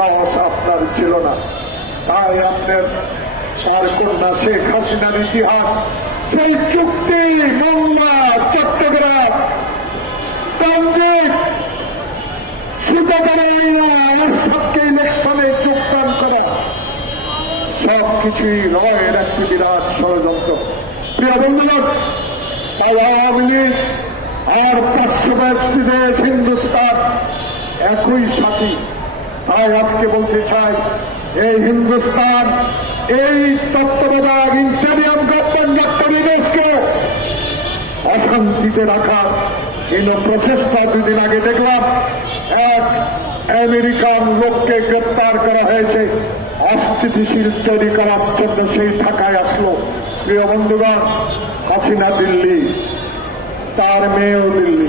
সাহস আপনার ছিল না। তাই আপনার তার কন্যা শেখ হাসিনার ইতিহাস, সেই চুক্তি মোংলা চট্টগ্রাম সবকে ইলেকশনে যোগদান করা সবকিছুই রয়ের একটি বিরাট ষড়যন্ত্র। প্রিয় বন্ধুগণ, আওয়ামী লীগ আর পার্শ্ববর্তী হিন্দুস্তান একই সাথী। তাই আজকে বলতে চাই, এই হিন্দুস্তান, এই তত্ত্বাবধায়ক ইন্টারিয়াম গভর্নমেন্ট ডক্টর ইউনেস্কো অশান্তিতে রাখার এই প্রচেষ্টা দুদিন আগে দেখলাম, এক আমেরিকান লোককে গ্রেপ্তার করা হয়েছে, অস্থিতিশীল তৈরি করার জন্য সেই ঢাকায় আসলো। প্রিয় বন্ধুগণ, হাসিনা দিল্লি, তার মেয়েও দিল্লি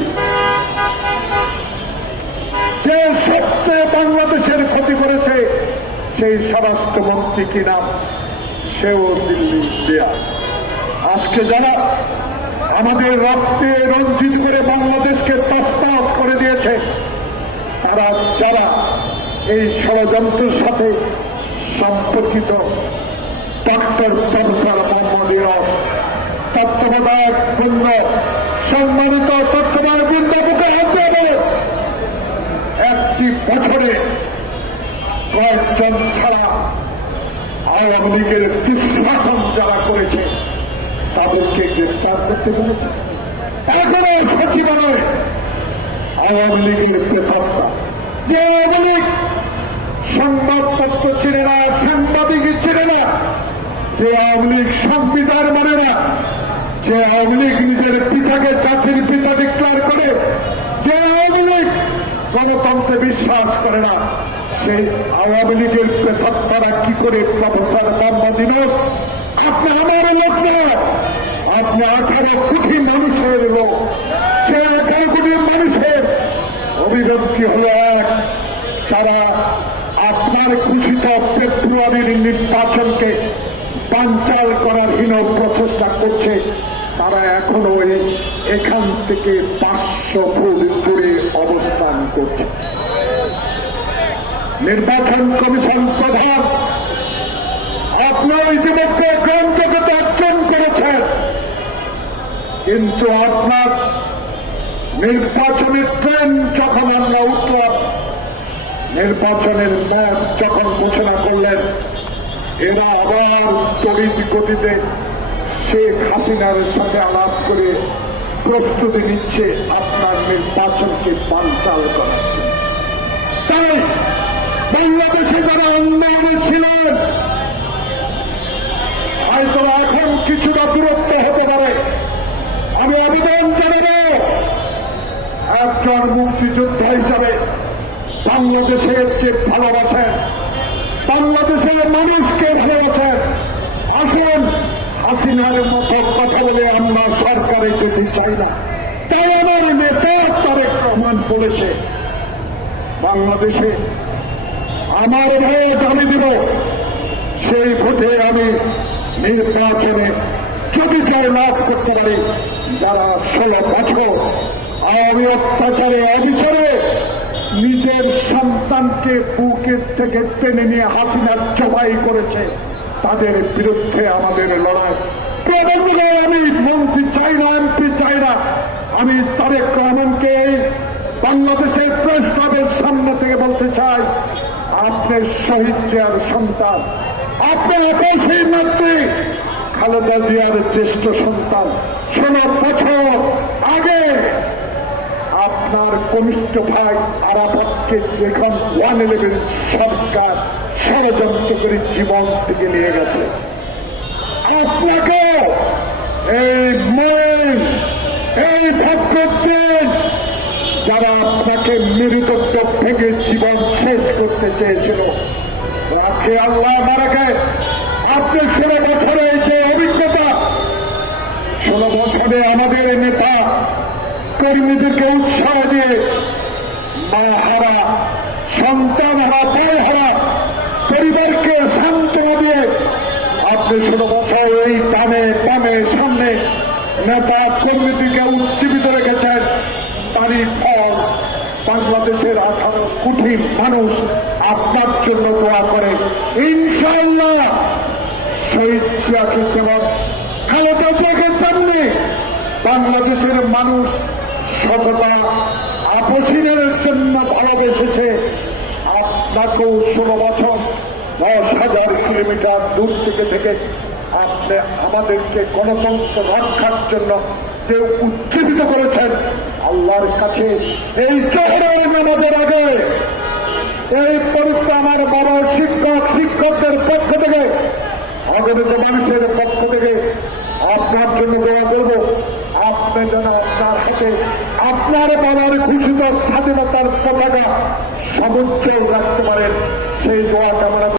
যে সবচেয়ে বাংলাদেশের ক্ষতি করেছে সেই স্বরাষ্ট্রমন্ত্রী কি নাম? সেও দিল্লি দেয়া। আজকে যারা আমাদের রক্তে রঞ্জিত করে বাংলাদেশকে তাস্তাস করে দিয়েছে, তারা যারা এই ষড়যন্ত্রের সাথে সম্পর্কিত ডক্টর প্রফেসর মোহাম্মদ ইরাস তত্ত্বাবধায়ক বৃন্দ সম্মানিত তত্ত্বাবধায়ক বৃন্দ বুকে হাত দেবে একটি বছরে কয়েকজন ছাড়া আওয়ামী লীগের দুঃশাসন যারা করেছে, তাদেরকে গ্রেফতার করতে পেরেছে এখনও সচিবালয় আওয়ামী লীগের প্রেতাত্মা। যে আওয়ামী লীগ সংবাদপত্র ছিঁড়ে না, সাংবাদিক ছিঁড়ে না, যে আওয়ামী লীগ সংবিধান মানে না, যে আওয়ামী লীগ নিজের পিতাকে, জাতির পিতা ডিক্লার করে, যে আওয়ামী লীগ গণতন্ত্রে বিশ্বাস করে না সেই আওয়ামী লীগের প্রেতাত্মারা কি করে প্রফেসর মোহাম্মদ ইউনুস? আপনি আমার লোক না। আপনি আঠারো কোটি মানুষের লোক। সে আঠারো কোটি মানুষের অভিব্যক্তি হল এক, যারা আপনার খুশিতে ফেব্রুয়ারির নির্বাচনকে বাঞ্চাল করার হীন প্রচেষ্টা করছে, তারা এখনও এখান থেকে পাঁচশো ফুট দূরে অবস্থান করছে। নির্বাচন কমিশন প্রধান, আপনার ইতিমধ্যে গ্রহণযোগ্যতা অর্জন করেছেন কিন্তু আপনার নির্বাচনের ট্রেন যখন আমরা উঠলাম, নির্বাচনের ম্যাপ যখন ঘোষণা করলেন, এরা আবার তড়িৎ গতিতে শেখ হাসিনার সাথে আলাপ করে প্রস্তুতি নিচ্ছে আপনার নির্বাচনকে বানচাল করার। তাই বাংলাদেশে যারা উন্নয়নে ছিলেন হয়তো এখন কিছুটা দূরত্ব হতে পারে। আমি আবেদন জানাব, একজন মুক্তিযোদ্ধা হিসাবে বাংলাদেশেরকে ভালোবাসেন, বাংলাদেশের মানুষকে ভালোবাসেন? আসুন, হাসিনার মতো কথা বলে আমরা সরকারে যেতে চাই না। তাই আমার নেতা তারেক রহমান বলেছে, বাংলাদেশে আমার ভোট আমি দিব। সেই ভোটে আমি নির্বাচনে যদি চাই লাভ করতে পারি। যারা ষোলো বছর আওয়ামী অত্যাচারে অবিচারে নিজের সন্তানকে বুকের থেকে টেনে নিয়ে হাসিনা জবাই করেছে, তাদের বিরুদ্ধে আমাদের লড়াই। আমি মন্ত্রী চাই না, এমপি চাই না। আমি তারেক রহমানকে বাংলাদেশের প্রেস ক্লাবের সামনে আপনি শহীদ জিয়ার সন্তান। আপনি একাশই মন্ত্রী খালেদা জিয়ার জ্যেষ্ঠ সন্তান। ষোলো বছর আগে আপনার কনিষ্ঠ ভাই আরাফাতকে যখন ওয়ান ইলেভেন সরকার ষড়যন্ত্র করে জীবন থেকে নিয়ে গেছে। আপনাকে এই মন এই ভাগ্যদিন যারা আপনাকে মেরুদত্ত থেকে জীবন শেষ করতে চেয়েছিল, রাখে আল্লাহ মারাকে আপনি ষোলো বছরে যে অভিজ্ঞতা, ষোলো বছরে আমাদের নেতা কর্মীদেরকে উৎসাহ দিয়ে মা হারা সন্তান হারা ভাই হারা, পরিবারকে সান্ত্বনা দিয়ে আপনি ষোলো বছর এই টানে টানে সামনে নেতা কর্মীদেরকে উজ্জীবিত রেখেছেন। তারই ফল বাংলাদেশের আঠারো কোটি মানুষ আপনার জন্য দোয়া করে। ইনশাল্লাহ শহীদ জিয়াকে যেমন খালেদা বাংলাদেশের মানুষ সততা, আপসিনের জন্য ভালোবেসেছে। আপনাকেও ষোলো বছর, দশ হাজার কিলোমিটার দূর থেকে থেকে আপনি আমাদেরকে গণতন্ত্র রক্ষার জন্য যে উজ্জীবিত করেছেন আল্লাহর কাছে এই জহরের নামাজের আগে, এই পরীক্ষা আমার বড় শিক্ষক, শিক্ষকদের পক্ষ থেকে অগণিত মানুষের পক্ষ থেকে আপনার জন্য দোয়া করব। আপনি যেন আপনার সাথে আপনার বাবার ঘোষিত স্বাধীনতার পতাকা সমুচ্চ রাখতে পারেন। সেই দোয়া কামনা